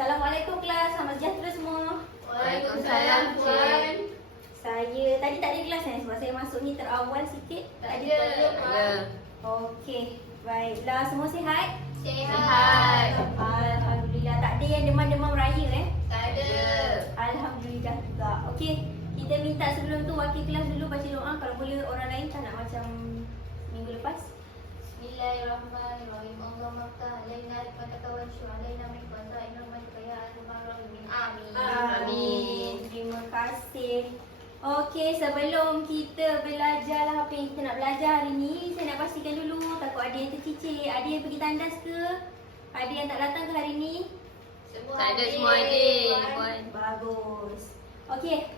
Assalamualaikum kelas, selamat sejahtera semua. Waalaikumsalam, Puan. Saya tadi tak ada kelas sebab saya masuk ni terawal sikit. Tak ada. Okey, baiklah, semua sihat? Sihat. Alhamdulillah, tak ada yang demam-demam raya Tak ada. Alhamdulillah juga. Okey, kita minta sebelum tu wakil kelas dulu baca doa. Kalau boleh orang lain tak nak macam minggu lepas. Bismillahirrahmanirrahim. Allahumma ftah alaina rahmataka wa ansur alaina min fadha'il rahmatika ya arhamar rahimin. Amin. Amin. Terima kasih. Okey, sebelum kita belajar lah apa yang kita nak belajar hari ni, saya nak pastikan dulu takut ada yang tercicir. Ada yang pergi tandas ke? Ada yang tak datang ke hari ni? Tak ada, semua adik, Puan. Bagus. Okey.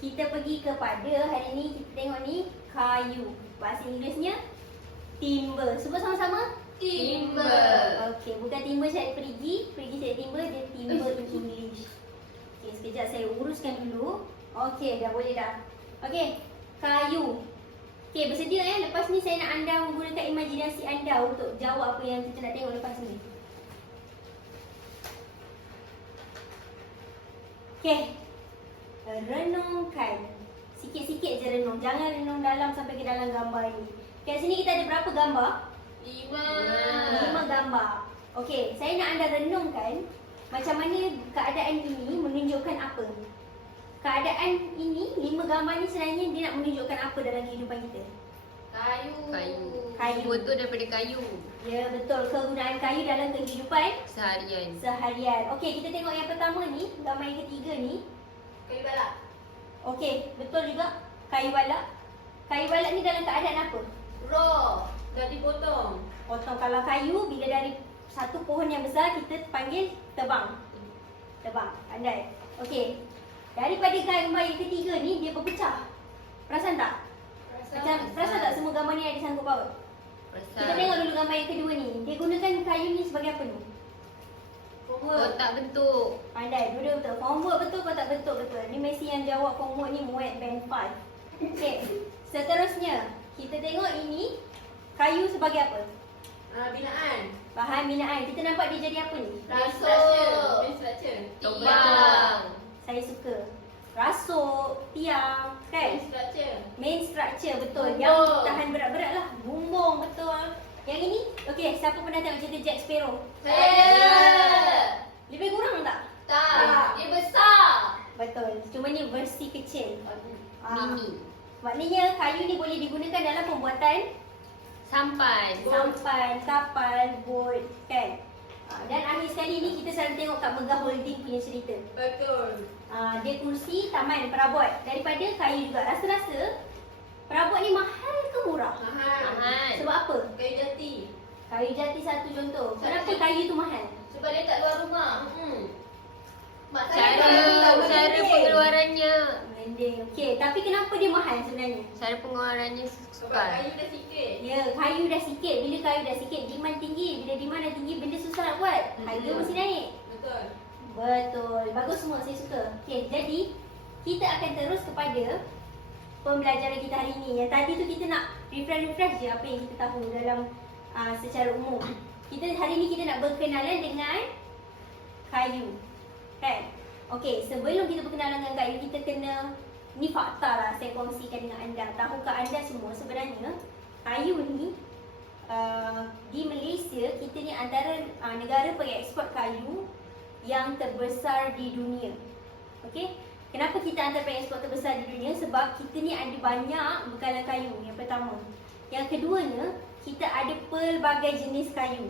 Kita pergi kepada hari ni, kita tengok ni kayu. Bahasa Inggerisnya timber. Sebut sama-sama. Timber. Okey, bukan timber cari perigi. Perigi cari timber, dia timber in English. Okey, sekejap saya uruskan dulu. Okey, dah boleh dah. Okey, kayu. Okey, bersedia Lepas ni saya nak anda menggunakan imajinasi anda untuk jawab apa yang kita nak tengok lepas ni. Okey. Renungkan. Sikit-sikit je renung. Jangan renung dalam sampai ke dalam gambar ni. Kat sini kita ada berapa gambar? 5 gambar. Okey, saya nak anda renungkan macam mana keadaan ini menunjukkan apa. Keadaan ini, 5 gambar ni sebenarnya dia nak menunjukkan apa dalam kehidupan kita? Kayu. Betul daripada kayu. Ya, betul. Kegunaan kayu dalam kehidupan Seharian. Okey, kita tengok yang pertama ni, gambar yang ketiga ni. Kayu balak. Okey, betul juga. Kayu balak. Kayu balak ni dalam keadaan apa? Raw. Dah dipotong. Potong. Kalau kayu, bila dari satu pohon yang besar, kita panggil tebang. Tebang, pandai. Okey, daripada gambar yang ketiga ni, dia berpecah. Perasan tak? Perasan tak semua gambar ni ada sangkut paut? Kita tengok dulu gambar yang kedua ni. Dia gunakan kayu ni sebagai apa ni? Kotak bentuk. Pandai, dua-dua betul. Homework betul, kotak betul betul. Ni mesti yang jawab homework ni muat band 5. Okey, seterusnya kita tengok ini kayu sebagai apa? Binaan. Bahan binaan. Kita nampak dia jadi apa ni? Rasuk. Tiang. Saya suka. Rasuk, tiang, kan? Main structure, betul. Bumbung. Yang tahan berat-berat lah. Bumbung, betul. Yang ini, okey, siapa pernah tengok cerita Jack Sparrow? Saya. Lebih kurang tak? Tak. Dia besar. Betul. Cuma ni versi kecil. Mini. Maknanya kayu ni boleh digunakan dalam pembuatan Sampan. sampan, kapal, bot, kan? Dan akhir sekali ni kita selalu tengok kat Megah Holding punya cerita. Betul. Dia kursi, taman, perabot daripada kayu juga. Rasa-rasa perabot ni mahal ke murah? Mahal. Sebab apa? Kayu jati. Kayu jati satu contoh. Kenapa Satu. kayu tu mahal? Sebab dia tak luar rumah. Mak saya Cara pengeluarannya. Mending. Okey, tapi kenapa dia mahal sebenarnya? Cara pengeluarannya sukar. Kayu dah sikit. Ya, kayu dah sikit. Bila kayu dah sikit, demand tinggi. Bila demand dah tinggi, benda susah nak buat. Harga mesti naik. Betul. Betul. Bagus semua, saya suka. Okey, jadi kita akan terus kepada pembelajaran kita hari ini. Yang tadi tu kita nak refresh je apa yang kita tahu dalam secara umum. Hari ni kita nak berkenalan dengan kayu. Kan? Okey, sebelum kita berkenalan dengan kayu, kita kena, ni fakta lah saya kongsikan dengan anda. Tahukah anda semua sebenarnya kayu ni di Malaysia, kita ni antara negara pengeksport kayu yang terbesar di dunia. Okey, kenapa kita antara pengeksport terbesar di dunia? Sebab kita ni ada banyak bekalan kayu, yang pertama. Yang keduanya, kita ada pelbagai jenis kayu.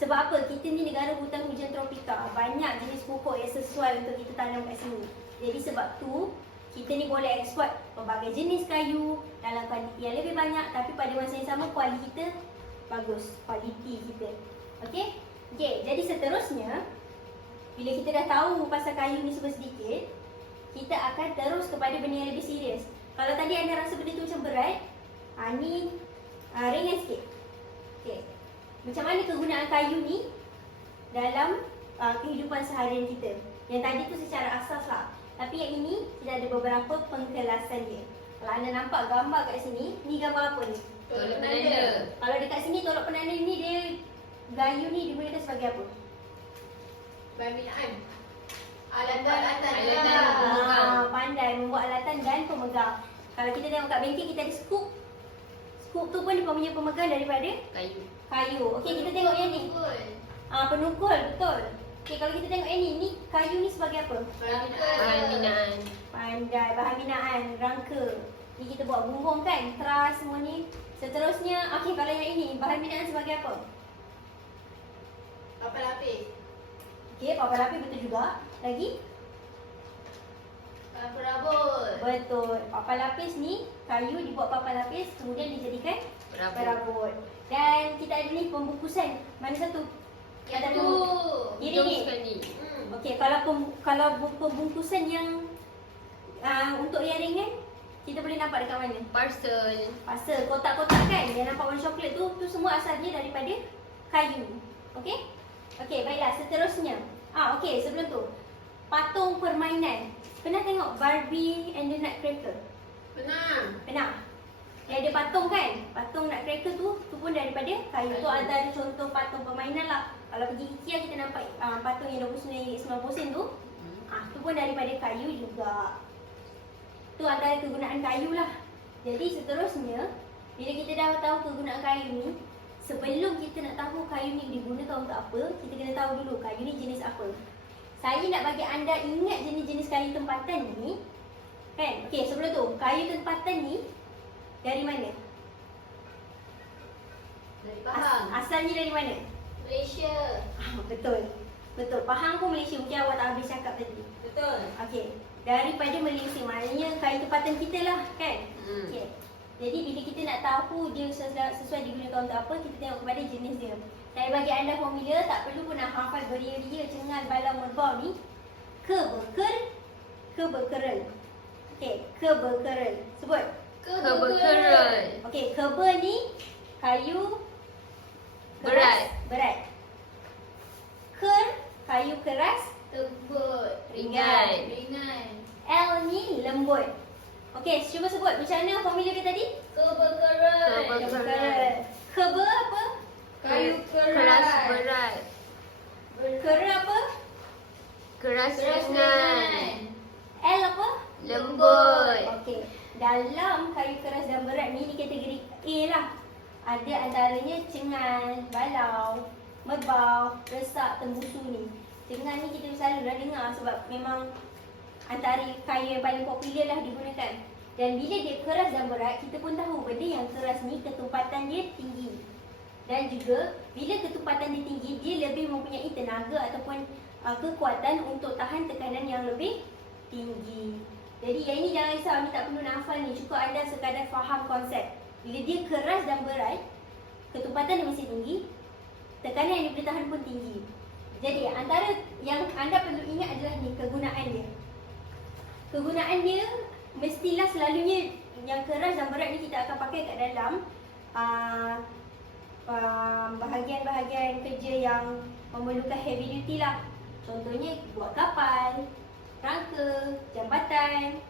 Sebab apa? Kita ni negara hutan hujan tropika. Banyak jenis pokok yang sesuai untuk kita tanam kat sini. Jadi sebab tu, kita ni boleh eksport pelbagai jenis kayu dalam kuantiti yang lebih banyak, tapi pada masa yang sama kualiti kita bagus. Kualiti kita. Okey? Okey, jadi seterusnya, bila kita dah tahu pasal kayu ni sedikit, kita akan terus kepada benda yang lebih serius. Kalau tadi anda rasa benda tu macam berat, ni ringan sikit. Okey. Macam mana kegunaan kayu ni dalam kehidupan seharian kita. Yang tadi tu secara asas lah. Tapi yang ini, kita ada beberapa pengkelasan dia. Kalau anda nampak gambar kat sini, ni gambar apa ni? Tolok penanda. Kalau dekat sini tolok penanda ni, dia kayu ni digunakan sebagai apa? bahan binaan. Alatan. Pandai membuat alatan dan pemegang. Kalau kita tengok kat bengkel kita ada scoop. Scoop tu pun dia punya pemegang daripada kayu. Okey, kita tengok yang ni. Penukul, betul. Okey, kalau kita tengok yang ni kayu ni sebagai apa? Bahan binaan. Pandai, bahan binaan, rangka. Ni kita buat bumbung kan, teras semua ni. Seterusnya, okey, kalau yang ini bahan binaan sebagai apa? Papan lapis. Okey, papan lapis betul juga. Lagi? Perabot. Betul. Papan lapis ni kayu dibuat papan lapis kemudian dijadikan Perabot. perabot. Dan kita ada ni pembungkusan. Mana satu? Yang tu. Ini Jom ni. sekali. Okey, kalau pembungkusan yang untuk yang ringan kita boleh nampak dekat mana? Parcel, kotak-kotak kan? Yang nampak warna coklat tu semua asalnya daripada kayu. Okey? Okey, baiklah. Seterusnya. Okey, sebelum tu. Patung permainan. Pernah tengok Barbie and the Nutcracker? Pernah? Dia ada patung kan? Patung Nutcracker tu pun daripada kayu. Tu antara contoh patung permainan lah. Kalau pergi IKEA kita nampak patung yang 29 sen tu. Tu pun daripada kayu juga. Tu antara kegunaan kayu lah. Jadi seterusnya, bila kita dah tahu kegunaan kayu ni, sebelum kita nak tahu kayu ni digunakan untuk apa, kita kena tahu dulu kayu ni jenis apa. Saya nak bagi anda ingat jenis-jenis kayu tempatan ni. Kan? Okey, sebelum tu, kayu tempatan ni dari mana? Dari Pahang. Asalnya dari mana? Malaysia. Betul. Betul. Pahang pun Malaysia. Mungkin awak tak habis cakap tadi. Betul. Okey. Daripada Malaysia. Maknanya kayu tempatan kita lah. Kan? Hmm. Okey. Jadi bila kita nak tahu dia sesuai digunakan untuk apa, kita tengok kepada jenis dia. Saya bagi anda formula, tak perlu pun nak hafal beria-ria, cengal, balau, merbau ni. Kebekerel. Okey, kebekerel. Sebut. Kebekerel. Okey, kebe ni kayu Berat. Kayu keras, Tebut. Ringan. L ni lembut. Okey, cuba sebut macam mana formula dia tadi? Kebekerel. Kebekerel. Kebe apa? Kayu Keras berat. Kera apa? Keras ringan. L apa? Lembut. Okey. Dalam kayu keras dan berat ni kategori A lah. Ada antaranya cengal, balau, merbau, resak, tembusu ni. Cengal ni kita selalu dah dengar sebab memang antara kayu yang paling popular lah digunakan. Dan bila dia keras dan berat, kita pun tahu benda yang keras ni ketumpatan dia tinggi. Dan juga bila ketumpatan dia tinggi, dia lebih mempunyai tenaga ataupun kekuatan untuk tahan tekanan yang lebih tinggi. Jadi yang ini jangan risau, ni tak perlu nak hafal ni. Cukup anda sekadar faham konsep. Bila dia keras dan berat, ketumpatan dia mesti tinggi, tekanan yang dia boleh tahan pun tinggi. Jadi antara yang anda perlu ingat adalah ni kegunaan dia. Kegunaan dia mestilah selalunya yang keras dan berat ni kita akan pakai kat dalam bahagian-bahagian kerja yang memerlukan heavy duty lah. Contohnya buat kapal, rangka, jambatan,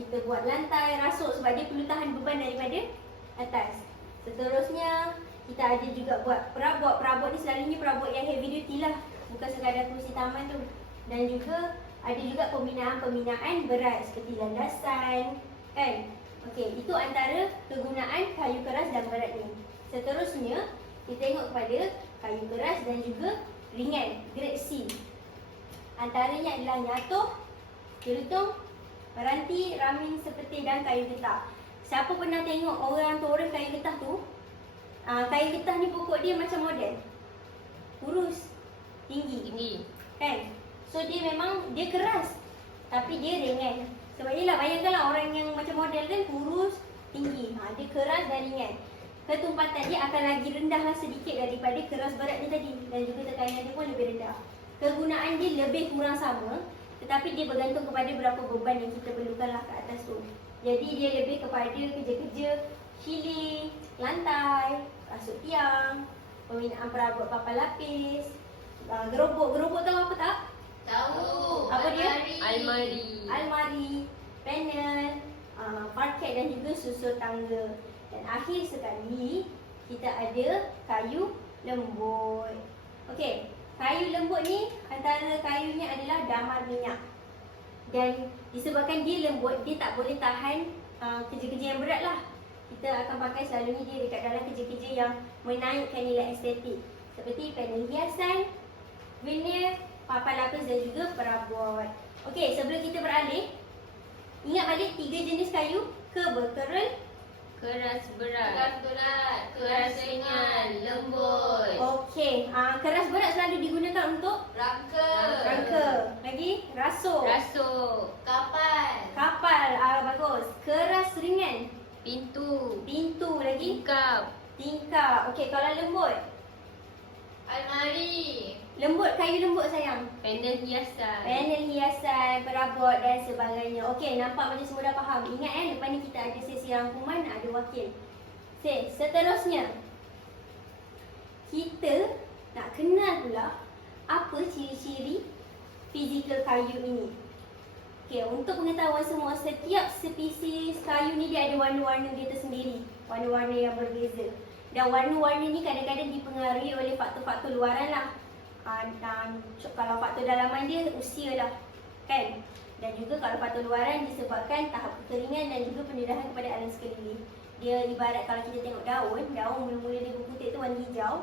kita buat lantai, rasuk sebab dia perlu tahan beban daripada atas. Seterusnya kita ada juga buat perabot. Perabot ni selalunya perabot yang heavy duty lah, bukan sekadar kursi taman tu. Dan juga ada juga pembinaan berat seperti landasan, kan? Okey, itu antara kegunaan kayu keras dan berat ni. Seterusnya kita tengok kepada kayu keras dan juga ringan, grade C. Antaranya adalah nyatoh, gelutung, meranti, ramin, sepeti dan kayu getah. Siapa pernah tengok orang toreh kayu getah tu? Kayu getah ni pokok dia macam model. Kurus, tinggi. Kan? So dia memang dia keras tapi dia ringan. Sebab inilah bayangkanlah orang yang macam model kan kurus, tinggi. Dia keras dan ringan. Ketumpatan dia akan lagi rendahlah sedikit daripada keras berat ni tadi. Dan juga tekanan dia pun lebih rendah. Kegunaan dia lebih kurang sama, tetapi dia bergantung kepada berapa beban yang kita perlukanlah ke atas tu. Jadi dia lebih kepada kerja-kerja ceiling, lantai, rasuk tiang, pembinaan perabot papan lapis, gerobok tahu apa tak? Tahu. Apa dia? Almari. Panel, parket dan juga susun tangga. Dan akhir sekali kita ada kayu lembut. Okey, kayu lembut ni antara kayunya adalah damar minyak. Dan disebabkan dia lembut, dia tak boleh tahan kerja-kerja yang berat lah. Kita akan pakai selalunya dia dekat dalam kerja-kerja yang menaikkan nilai estetik, seperti panel hiasan, veneer, papan lapis dan juga perabot. Okey, sebelum kita beralih, ingat balik 3 jenis kayu: berkerul, Keras berat. Keras berat, keras ringan, lembut. okey, keras berat selalu digunakan untuk Rangka. rangka. Lagi rasuk, Rasuk. Kapal. kapal, bagus. Keras ringan, Pintu. pintu. Lagi Tingkap. tingkap. Okey, kalau lembut, Almari. lembut, kayu lembut sayang. Panel hiasan. Panel hiasan, perabot dan sebagainya. Okey, nampak macam semua dah faham. Ingat lepas ni kita ada sesi rangkuman, ada wakil. Okey, seterusnya kita nak kenal pula apa ciri-ciri fizikal kayu ini. Okey, untuk pengetahuan semua, setiap spesies kayu ni dia ada warna-warna dia tersendiri. Warna-warna yang berbeza. Dan warna-warna ni kadang-kadang dipengaruhi oleh faktor-faktor luaran lah. Kalau faktor dalaman dia usia lah, kan? Dan juga kalau faktor luaran disebabkan tahap kekeringan dan juga pendedahan kepada alam sekeliling. Dia ibarat kalau kita tengok daun mula-mula dia berputih tu warna hijau.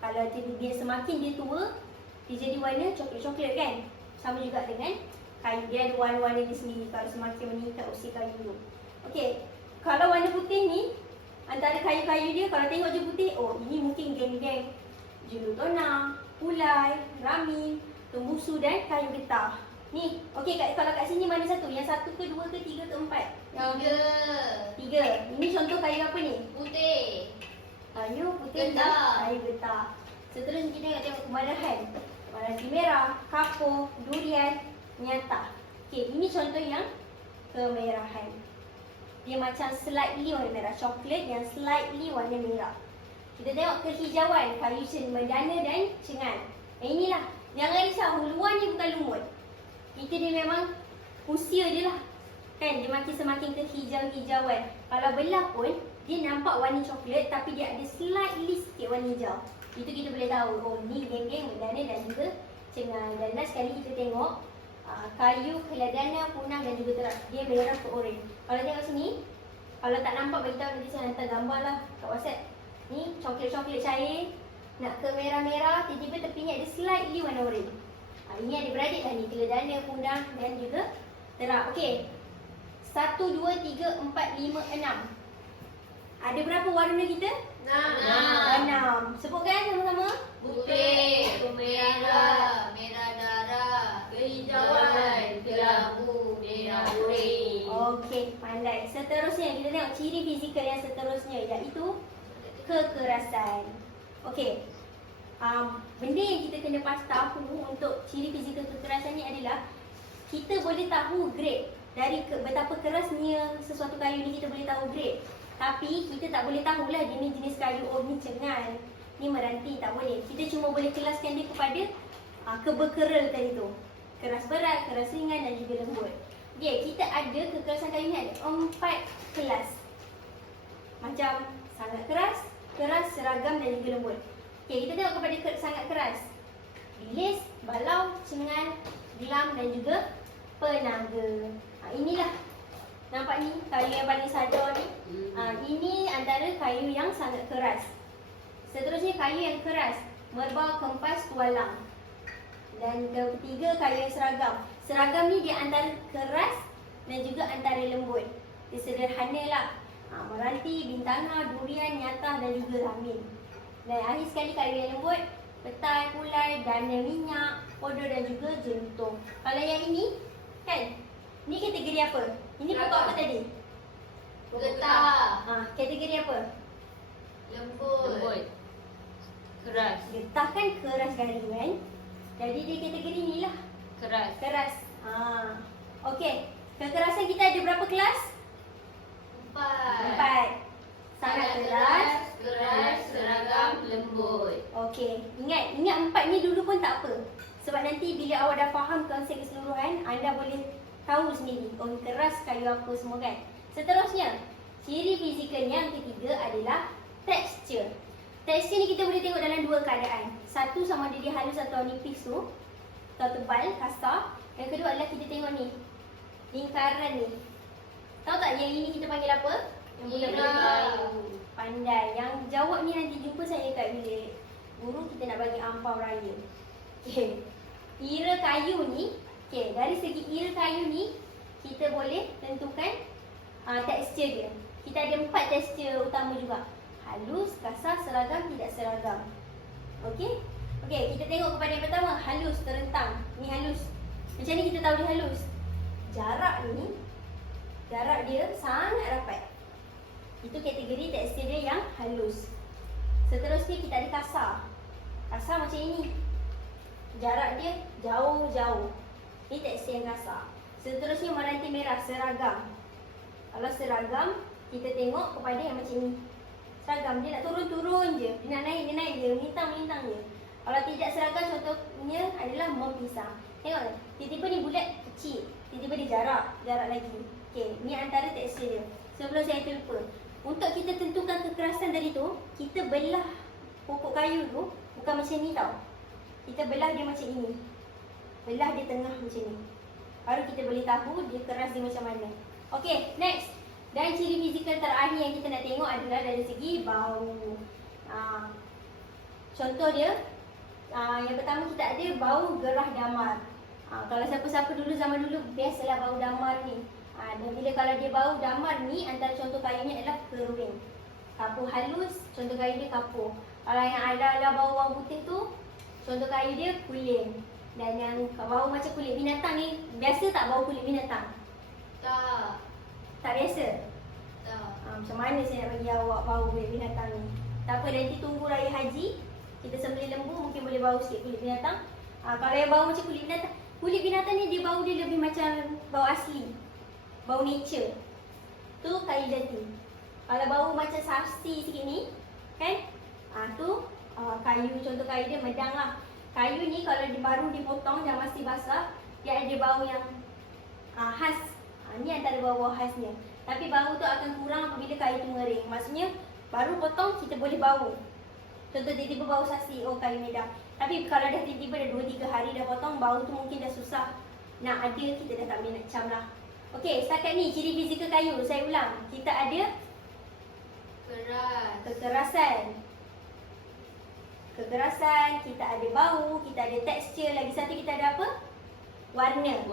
Kalau dia semakin dia tua, dia jadi warna coklat-coklat, kan? Sama juga dengan kayu, dia ada warna-warna dia sendiri kalau semakin meningkat usia kayu tu. Okey, kalau warna putih ni, antara kayu-kayu dia kalau tengok je putih, oh ini mungkin geng-geng Julutona, Pulai, Rami, Tembusu dan kayu getah. Ni, okey, kalau kat sini mana satu? Yang satu ke, dua ke, tiga ke, empat? Tiga. Ini contoh kayu apa ni? Putih. Kayu putih dan Getah. kayu getah. Seterusnya kita nak tengok kemarahan. Warna merah, kapur, durian, nyata. Okey, ini contoh yang kemerahan. Dia macam slightly warna merah, coklat yang slightly warna merah. Kita tengok kehijauan, kayu cendana dan cengal. Inilah, jangan risau, luar ni bukan lumut. Itu dia memang usia dia lah, kan? Dia makin semakin kehijau-hijauan. Kalau belah pun, dia nampak warna coklat tapi dia ada slightly sikit warna hijau. Itu kita boleh tahu, oh ni geng-geng mendana dan juga cengal. Dan last sekali kita tengok kayu keladana, punang dan juga terang. Dia merah ke oranye. Kalau tengok sini, kalau tak nampak beritahu nanti saya hantar gambar lah kat WhatsApp. Ni coklat-coklat cair, nak ke merah-merah, tiba-tiba tepinya ada slightly warna oranye. Ini adik-beradik lah ni, keladana, punang dan juga terang. Okey, 1, 2, 3, 4, 5, 6. Ada berapa warna kita? 6. Sebutkan sama-sama. Putih, merah, merah darah, kehijauan, kelabu, merah kuning. Okey, pandai. Seterusnya kita tengok ciri fizikal yang seterusnya, iaitu kekerasan. Okey. Benda yang kita kena tahu untuk ciri fizikal kekerasan ni adalah kita boleh tahu grade. Dari betapa kerasnya sesuatu kayu ni kita boleh tahu grade. Tapi kita tak boleh tahulah jenis-jenis kayu, oh ni cengal, ni meranti, tak boleh. Kita cuma boleh kelaskan dia kepada keberkerul tadi tu. Keras berat, keras ringan dan juga lembut. Okay, kita ada kekerasan kayu ni ada 4 kelas. Macam sangat keras, seragam dan juga lembut. Okay, kita tengok kepada sangat keras. Bilis, balau, cengal, gelam dan juga penaga. Inilah, nampak ni kayu yang paling sadar ni. Ini antara kayu yang sangat keras. Seterusnya kayu yang keras, merbau, kempas, tualang. Dan ketiga kayu yang seragam. Seragam ni dia antara keras dan juga antara lembut. Dia sederhana lah. Meranti, bintana, durian, nyata dan juga ramin. Dan akhir sekali kayu yang lembut, petai, pulai, dana minyak, podo dan juga jentung. Kalau yang ini, kan? Ni kategori apa? Ini pokok apa tadi? Getah, Kategori apa? lembut, Keras. Getah kan keras garing kan? Jadi dia kategori ni lah. Keras. Keras. Okey. Kekerasan kita ada berapa kelas? 4. Sangat keras. keras, seragam, lembut. Okey. Ingat 4 ni dulu pun tak apa. Sebab nanti bila awak dah faham konsep keseluruhan, anda boleh tahu sendiri. Oh keras kayu apa semua kan. Seterusnya, ciri fizikal yang ketiga adalah tekstur. Tekstur ni kita boleh tengok dalam dua keadaan. Satu sama ada dia halus atau nipis tu, atau tebal, kasar. Yang kedua adalah kita tengok ni, lingkaran ni. Tahu tak yang ini kita panggil apa? Yang bulat-bulat kayu. Pandai. Yang jawab ni nanti jumpa saya kat bilik guru, kita nak bagi ampau raya. Okay. Ira kayu ni, okay, dari segi ira kayu ni, kita boleh tentukan tekstur dia. Kita ada 4 tekstur utama juga. Halus, kasar, seragam, tidak seragam. Okey? Okey, kita tengok kepada yang pertama, halus, terentang. Ni halus. Macam ni kita tahu dia halus. Jarak ni, jarak dia sangat rapat. Itu kategori tekstur dia yang halus. Seterusnya kita ada kasar. Kasar macam ini. Jarak dia jauh-jauh. Ini tekstur yang kasar. Seterusnya meranti merah, seragam. Kalau seragam, kita tengok kepada yang macam ni. Seragam dia nak turun-turun je. Dia nak naik, dia naik je. Melintang-melintang je. Kalau tidak seragam, contohnya adalah mempisah. Tengok ni. Tiba-tiba ni bulat kecil. Tiba-tiba dia jarak lagi. Okey, ni antara tekstur dia. Sebelum saya terlupa. Untuk kita tentukan kekerasan tadi tu, kita belah pokok kayu tu bukan macam ni tau. Kita belah dia macam ini. Belah dia tengah macam ni. Baru kita boleh tahu dia keras dia macam mana. Okey, next. Dan ciri fizikal terakhir yang kita nak tengok adalah dari segi bau. Contoh dia, yang pertama kita ada bau gerah damar. Kalau siapa-siapa dulu zaman dulu, biasalah bau damar ni. Dan bila kalau dia bau damar ni, antara contoh kayunya adalah keruing. Kapur halus, contoh kayu dia kapur. Kalau yang ada bau-bau putih tu, contoh kayu dia kuling. Dan yang bau macam kulit binatang ni, biasa tak bau kulit binatang? Tak. Tak biasa? Tak. Macam mana saya nak bagi awak bau kulit binatang ni? Tak apa, nanti tunggu raya haji. Kita sembelih lembu, mungkin boleh bau sikit kulit binatang. Kalau yang bau macam kulit binatang ni, dia bau dia lebih macam bau asli. Bau nature. Tu kayu jati. Kalau bau macam sarsi sikit ni, kan? Tu kayu, contoh kayu dia medang lah. Kayu ni kalau dia baru dipotong dan masih basah, dia ada bau yang khas. Ni antara bau-bau khasnya. Tapi bau tu akan kurang apabila kayu tu mengering. Maksudnya baru potong kita boleh bau. Contoh tiba-tiba bau sasi, oh kayu medang. Tapi kalau dah tiba-tiba dah 2-3 hari dah potong, bau tu mungkin dah susah nak ada, kita dah tak boleh nak cam lah. Okey, setakat ni ciri fizikal kayu. Saya ulang. Kita ada Keras. Kekerasan, kita ada bau, kita ada tekstur, lagi satu kita ada apa? Warna.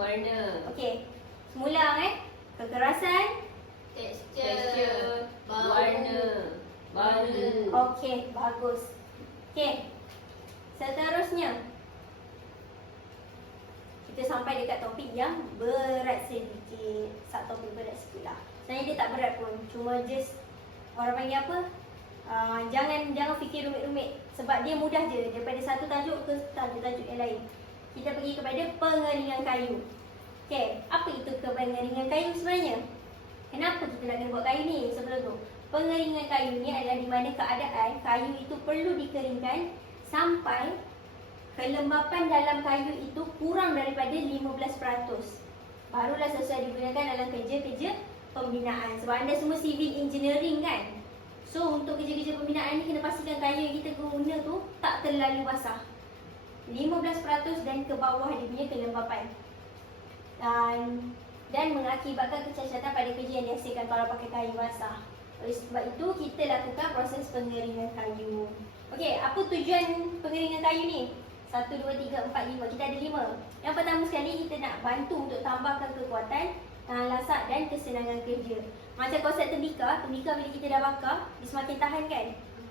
Okey. Semula kekerasan, Tekstur. Bau. Warna. Bau. okey, bagus. Okey. Seterusnya kita sampai dekat topik yang berat sedikit. Satu topik berat sikit lah. Sebenarnya dia tak berat pun. Cuma just orang panggil apa? Jangan fikir rumit-rumit. Sebab dia mudah je. Daripada satu tajuk ke tajuk-tajuk yang lain. Kita pergi kepada pengeringan kayu. Okay, apa itu pengeringan kayu sebenarnya? Kenapa kita nak kena buat kayu ni sebelum tu? Pengeringan kayu ni adalah di mana keadaan kayu itu perlu dikeringkan sampai kelembapan dalam kayu itu kurang daripada 15%. Barulah sesuai digunakan dalam kerja-kerja pembinaan. Sebab anda semua civil engineering kan? So untuk kerja-kerja pembinaan ni kena pastikan kayu yang kita guna tu tak terlalu basah. 15% dan ke bawah dia punya kelembapan. Dan mengakibatkan kecacatan pada kerja yang dihasilkan kalau pakai kayu basah. Oleh sebab itu kita lakukan proses pengeringan kayu. Okey, apa tujuan pengeringan kayu ni? 1, 2, 3, 4, 5. Kita ada 5. Yang pertama sekali kita nak bantu untuk tambahkan kekuatan, tahan lasak dan kesenangan kerja. Macam konsep tembikar bila kita dah bakar, dia semakin tahan kan?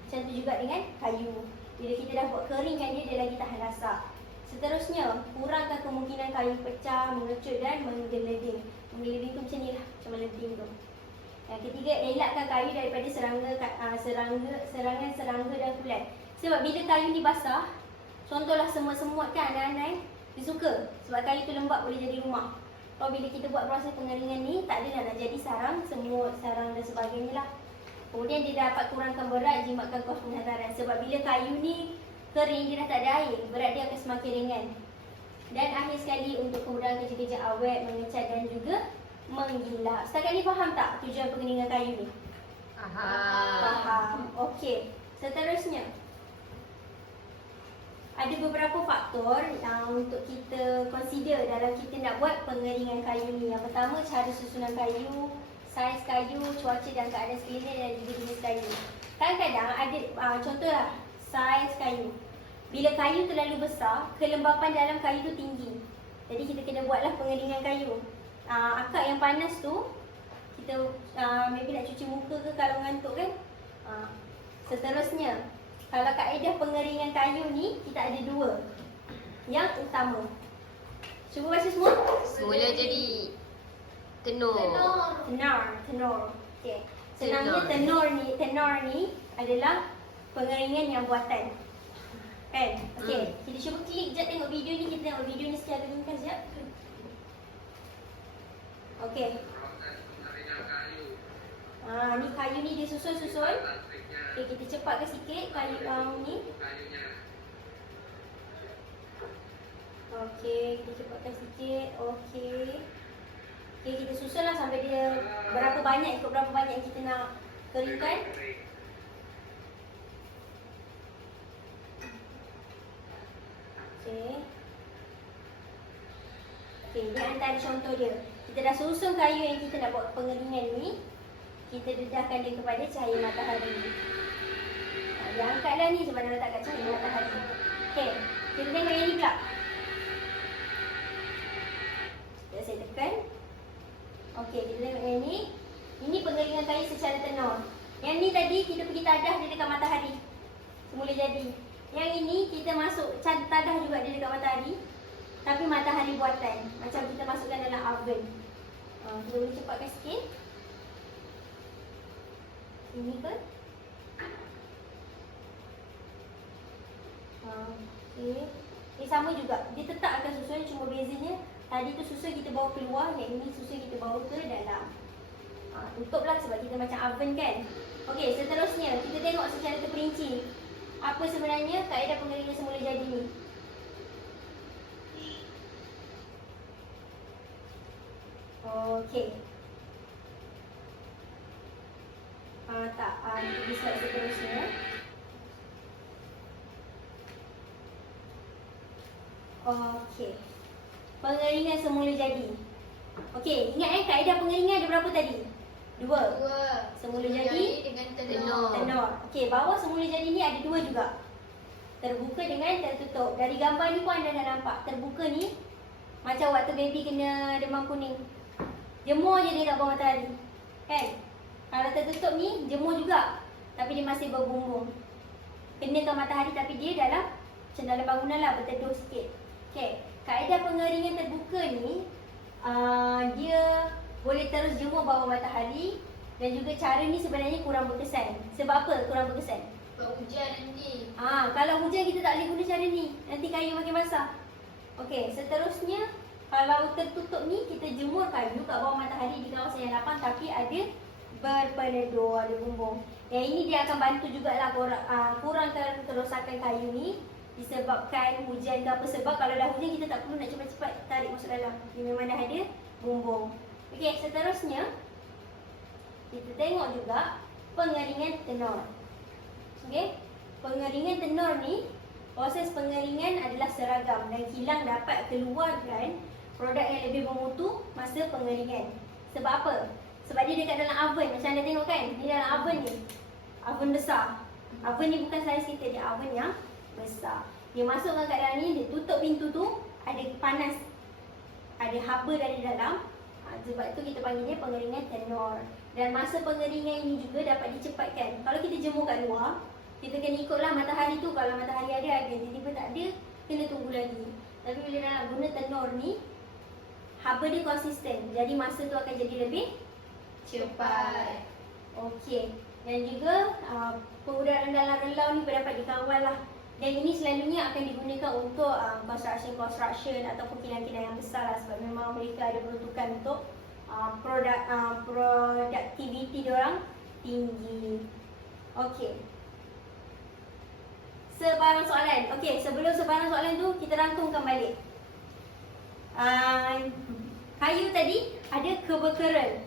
Macam tu juga dengan kayu. Bila kita dah buat keringkan dia lagi tahan lasak. Seterusnya, kurangkan kemungkinan kayu pecah, mengecut dan menggeleding. Menggeleding tu macam ni lah, macam meleding tu. Yang ketiga, elakkan kayu daripada serangan serangga dan kulat. Sebab bila kayu ni basah, contohlah semut-semut kan anak-anak, dia suka. Sebab kayu tu lembap boleh jadi rumah. Kalau bila kita buat proses pengeringan ni, tak ada nak jadi sarang semut, sarang dan sebagainya lah. Kemudian dia dapat kurangkan berat, jimatkan kos penghantaran. Sebab bila kayu ni kering, dia dah tak ada air, berat dia akan semakin ringan. Dan akhir sekali untuk kemudahan kerja-kerja awet, mengecat dan juga menggilap. Setakat ni faham tak tujuan pengeringan kayu ni? Faham. Faham. Okey. Seterusnya, ada beberapa faktor untuk kita consider dalam kita nak buat pengeringan kayu ni. Yang pertama, cara susunan kayu, saiz kayu, cuaca dan keadaan sekeliling dan juga jenis kayu. Kadang-kadang ada, contohlah saiz kayu. Bila kayu terlalu besar, kelembapan dalam kayu tu tinggi. Jadi kita kena buatlah pengeringan kayu. Akak yang panas tu, kita maybe nak cuci muka ke kalau ngantuk kan. Seterusnya, kalau kaedah pengeringan kayu ni, kita ada dua yang utama. Cuba baca semua. Semula jadi tenor. Tenor. Okey. Senangnya tenor ni adalah pengeringan yang buatan. Kan? Okey. Kita cuba klik jap tengok video ni, kita tengok video ni secara ringkas jap. Okey. Ni kayu ni dia susun. Okey, kita cepatkan sikit kayu ni. Okey, kita cepatkan sikit. Okey, kita susunlah sampai dia berapa banyak, ikut berapa banyak yang kita nak keringkan. Okey, dia antara contoh dia. Kita dah susun kayu yang kita nak buat pengeringan ni. Kita dedahkan dia kepada cahaya matahari. Dia angkatlah ni sebab dia letak kat cahaya matahari. Okey, kita tengok yang ni pula. Saya tekan. Okey, kita tengok yang ni. Ini pengeringan kayu secara tenor. Yang ni tadi kita pergi tadah dia dekat matahari. Semula jadi. Yang ini kita masuk tadah juga dia dekat matahari. Tapi matahari buatan. Macam kita masukkan dalam oven. Kita boleh cepatkan sikit. Ini ke? Okey. Sama juga. Dia tetap akan susun, cuma bezanya tadi tu susun kita bawa keluar, yang ini susun kita bawa ke dalam. Tutuplah sebab kita macam oven kan. Okey, seterusnya kita tengok secara terperinci apa sebenarnya kaedah pengeringan semula jadi ni. Okey. Di slide seterusnya. Okey. Pengeringan semula jadi. Okey, ingat kaedah pengeringan ada berapa tadi? Dua. Semula jadi dengan tenor. Okey, bawah semula jadi ni ada dua juga. Terbuka dengan tertutup. Dari gambar ni pun anda dah nampak. Terbuka ni macam waktu baby kena demam kuning. Jemur je dia kat bawah matahari. Kan? Kalau tertutup ni jemur juga. Tapi dia masih berbumbung. Kenakan matahari tapi dia macam dalam bangunan lah, berteduh sikit. Okey, kaedah pengeringan terbuka ni dia boleh terus jemur bawah matahari. Dan juga cara ni sebenarnya kurang berkesan. Sebab apa kurang berkesan? Sebab hujan nanti. Kalau hujan kita tak boleh guna cara ni. Nanti kayu makin basah. Okey, seterusnya kalau tertutup ni kita jemur kayu kat bawah matahari di kawasan yang lapang tapi ada berpeneduh, ada bumbung. Yang ini dia akan bantu jugalah kurangkan kerosakan kayu ni disebabkan hujan ke apa. Sebab kalau dah hujan kita tak perlu nak cepat-cepat tarik masuk dalam. Dia memang dah ada bumbung. Okey, seterusnya kita tengok juga pengeringan tenor. Okey, pengeringan tenor ni proses pengeringan adalah seragam dan kilang dapat keluarkan produk yang lebih bermutu masa pengeringan. Sebab apa? Sebab dia dekat dalam oven. Macam anda tengok kan? Dia dalam oven ni. Oven besar. Oven ni bukan saiz kita, dia oven yang besar. Dia masukkan kat dalam ni, dia tutup pintu tu, ada panas. Ada haba dari dalam. Sebab tu kita panggil dia pengeringan tenor. Dan masa pengeringan ini juga dapat dicepatkan. Kalau kita jemur kat luar, kita kena ikutlah matahari tu. Kalau matahari ada, tiba-tiba tak ada, kena tunggu lagi. Tapi bila nak guna tenor ni, haba dia konsisten. Jadi masa tu akan jadi lebih cepat. Okey. Dan juga pengudaran dalam relau ni dapat dikawal lah. Dan ini selalunya akan digunakan untuk construction ataupun kilang-kilang yang besar lah. Sebab memang mereka ada peruntukan untuk produktiviti diorang tinggi. Okey. Sebarang soalan. Okey, sebelum sebarang soalan tu kita rangkumkan balik. Kayu tadi ada kebekeran.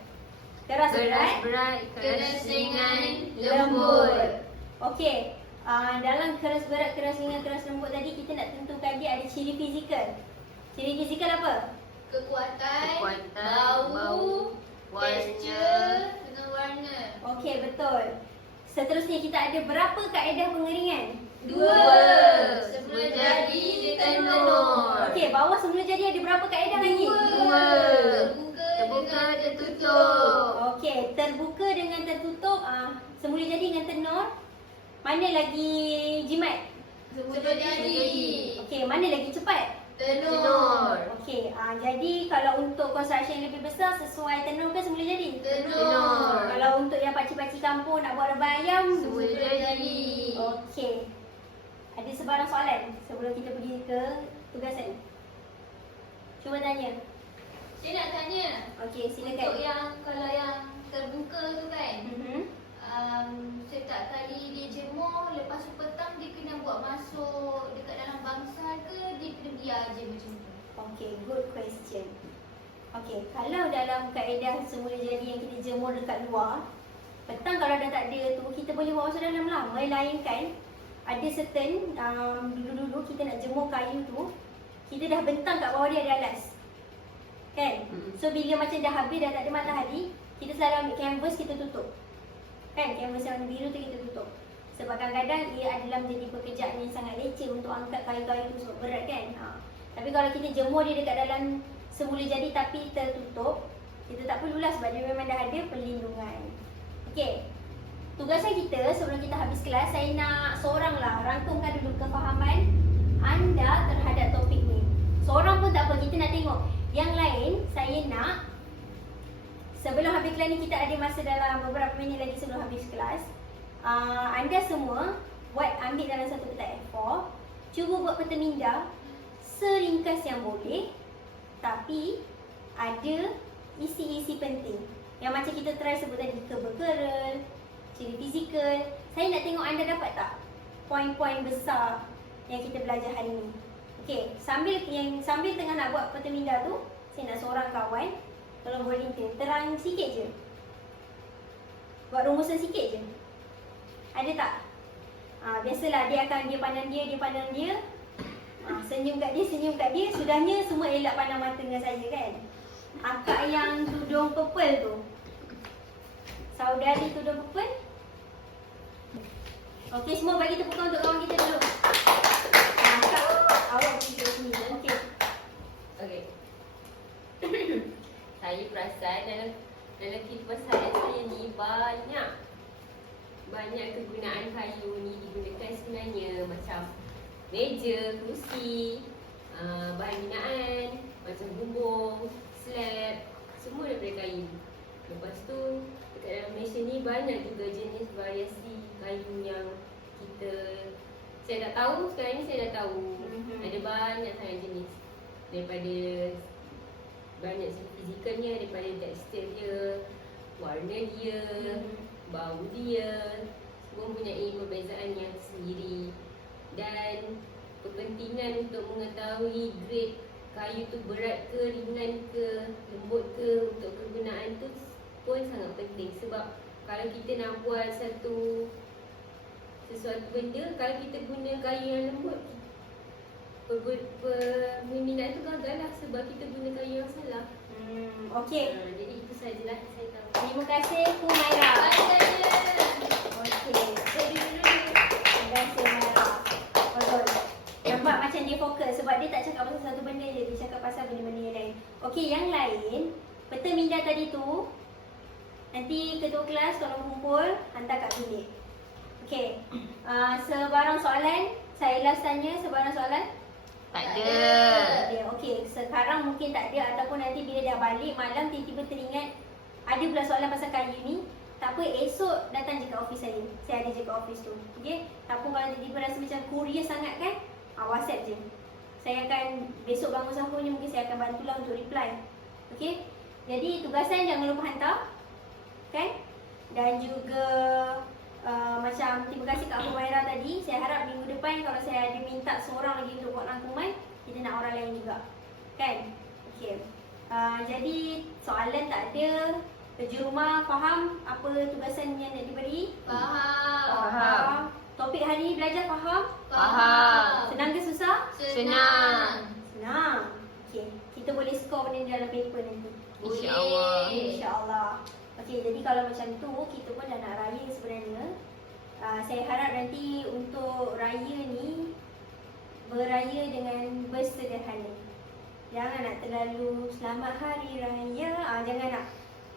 Keras berat, keras ringan, lembut. Okey, Dalam keras berat, keras ringan, keras lembut tadi kita nak tentukan dia ada ciri fizikal. Ciri fizikal apa? Kekuatan, bau, warna. tekstur dengan warna. Okey, betul. Seterusnya kita ada berapa kaedah pengeringan? 2. Semula jadi dia tenor. Okey, bawah semula jadi ada berapa kaedah lagi? 2. Terbuka Terbuka, dengan tertutup. Okey, terbuka dengan tertutup. Semula jadi dengan tenor. Mana lagi jimat? Semula jadi Okey, mana lagi cepat? tenor. Okey, jadi kalau untuk construction yang lebih besar sesuai tenor ke semula jadi? Tenor. Kalau untuk yang pakcik-pakcik kampung nak buat rebah ayam? Semula jadi. Okey. Ada sebarang soalan sebelum kita pergi ke tugasan? Cuba tanya. Saya nak tanya, Okey, untuk silakan. yang kalau yang terbuka tu kan, setiap kali dia jemur, lepas tu petang dia kena buat masuk dekat dalam bangsal ke dia kena biar je macam tu? Okey, good question. Okey, kalau dalam kaedah semula jadi yang kita jemur dekat luar, petang kalau dah tak ada tu, kita boleh bawa masuk dalam lah. Melainkan ada certain dulu-dulu kita nak jemur kayu tu, kita dah bentang kat bawah dia ada alas. Kan? So bila macam dah habis, dah tak ada matahari, kita selalu ambil canvas, kita tutup. Kan? Canvas yang warna biru tu kita tutup. Sebab kadang-kadang ia adalah menjadi pekerjaan yang sangat leceh untuk angkat kayu-kayu tu sebab berat kan. Tapi kalau kita jemur dia dekat dalam semula jadi tapi tertutup, kita tak perlulah sebab dia memang dah ada perlindungan. Okey. Tugasan kita sebelum kita habis kelas, saya nak seoranglah rangkumkan dulu kefahaman anda terhadap topik ni. Seorang pun tak apa, kita nak tengok. Yang lain, saya nak sebelum habis kelas ni kita ada masa dalam beberapa minit lagi sebelum habis kelas. Anda semua ambil dalam satu petak A4, cuba buat peta minda seringkas yang boleh, tapi ada isi-isi penting. Yang macam kita try sebut tadi, kebekeral, ciri fizikal. Saya nak tengok anda dapat tak poin-poin besar yang kita belajar hari ni. Okey, sambil tengah nak buat peta minda tu, saya nak seorang kawan tolong volunteer, terang sikit je. Buat rumusan sikit je. Ada tak? Biasalah dia pandang dia. Senyum kat dia, sudahnya semua elak pandang mata dengan saya kan. Akak yang tudung purple tu, saudari tudung purple. Okey, semua bagi tepukan untuk kawan kita dulu. Akak, awak pergi ke sini. Okey. Okey. Saya perasan dalam kehidupan saya ni banyak kegunaan kayu ni digunakan sebenarnya, macam meja, kerusi, bahan binaan, macam bumbung, slab, semua daripada kayu. Lepas tu dekat dalam Malaysia ni banyak juga jenis variasi kayu yang saya dah tahu, sekarang ni saya dah tahu. Ada banyak sangat jenis, daripada banyak segi fizikalnya, daripada tekstur dia, warna dia, bau dia, semua mempunyai perbezaan yang sendiri. Dan kepentingan untuk mengetahui grade kayu tu berat ke, ringan ke, lembut ke untuk kegunaan tu pun sangat penting. Sebab kalau kita nak buat sesuatu benda, kalau kita guna kayu yang lembut, peminat tu gagal lah sebab kita guna kayu yang salah. Okey. Jadi itu sajalah saya tahu. Terima kasih Humaira. Okey. Terima kasih Humaira. Betul. Nampak macam dia fokus sebab dia tak cakap pasal satu benda je, dia cakap pasal benda-benda yang lain. Okey, yang lain, peta minda tadi tu nanti ketua kelas kalau kumpul hantar kat bilik. Okey. Sebarang soalan, saya last tanya sebarang soalan? Tak ada. Okey, sekarang mungkin tak ada ataupun nanti bila dah balik malam tiba-tiba teringat ada pula soalan pasal kayu ni. Tak apa, esok datang je kat office saya. Saya ada je kat office tu. Okey. Tapi kalau tiba-tiba rasa macam kurius sangat kan, WhatsApp je. Saya akan besok bangun sahur ni mungkin saya akan bantulah untuk reply. Okey. Jadi tugasan jangan lupa hantar. Kan? Dan juga macam terima kasih Kak Humaira tadi. Saya harap minggu depan kalau saya ada minta seorang lagi untuk buat rangkuman, kita nak orang lain juga. Kan? Okey. Jadi soalan tak ada. Kerja rumah faham apa tugasan yang nak diberi? Faham. Faham. Topik hari ni belajar faham? Faham. Senang ke susah? Senang. Senang. Okey, kita boleh skor benda ni dalam paper nanti. InsyaAllah. InsyaAllah. Okey, jadi kalau macam tu, kita pun dah nak raya sebenarnya. Saya harap nanti untuk raya ni beraya dengan bersederhana. Jangan nak terlalu selamat hari raya. Jangan nak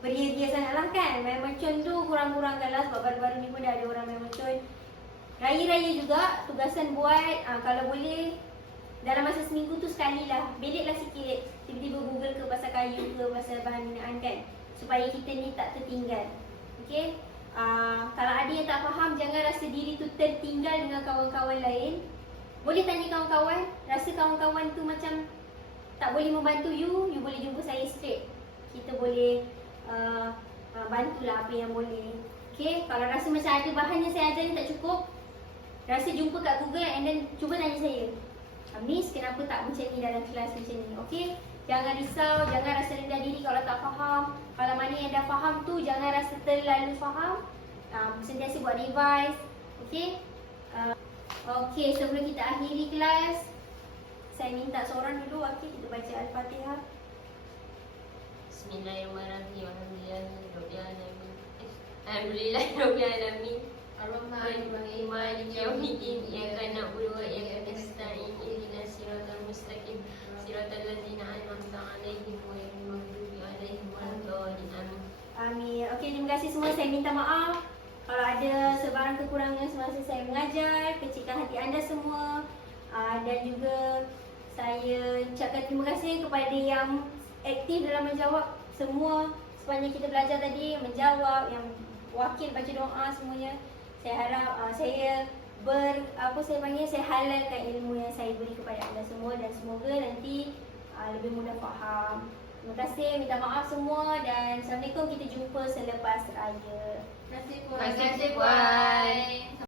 beria-ria sangat lah kan. Main mercun tu kurang-kurangkan lah sebab baru-baru ni pun dah ada orang main mercun. Raya-raya juga tugasan buat kalau boleh dalam masa seminggu tu sekali lah. Beliklah sikit. Tiba-tiba google ke pasal kayu ke pasal bahan binaan kan. Supaya kita ni tak tertinggal. Okay. Kalau ada yang tak faham, jangan rasa diri tu tertinggal dengan kawan-kawan lain. Boleh tanya kawan-kawan. Rasa kawan-kawan tu macam tak boleh membantu you boleh jumpa saya straight. Kita boleh bantulah apa yang boleh. Okay. Kalau rasa macam ada bahan yang saya ajar ni tak cukup, rasa jumpa kat Google and then cuba tanya saya, Miss, kenapa tak macam ni dalam kelas macam ni? Okay? Jangan risau, jangan rasa rendah diri kalau tak faham. Kalau mana yang dah faham tu, jangan rasa terlalu faham. Sentiasa buat revise. Okay? Okay, sebelum kita akhiri kelas, saya minta seorang dulu, okay, kita baca Al-Fatihah. Bismillahirrahmanirrahim. Alhamdulillahirrahmanirrahim. Ar-Rahmanir-Rahim. Maliki yaumiddin. Iyyaka na'budu wa iyyaka nasta'in. Ihdinas siratal mustaqim. Siratal ladzina an'amta 'alaihim ghairil maghdubi 'alaihim waladdallin. Amin. Amin. Okey, terima kasih semua. Saya minta maaf kalau ada sebarang kekurangan semasa saya mengajar. Kecilkan hati anda semua. Dan juga saya ucapkan terima kasih kepada yang aktif dalam menjawab semua sepanjang kita belajar tadi, menjawab, yang wakil baca doa semuanya. Saya harap saya saya halalkan ilmu yang saya beri kepada anda semua dan semoga nanti lebih mudah faham. Terima kasih, minta maaf semua dan Assalamualaikum, kita jumpa selepas raya. Terima kasih Terima kasih puan.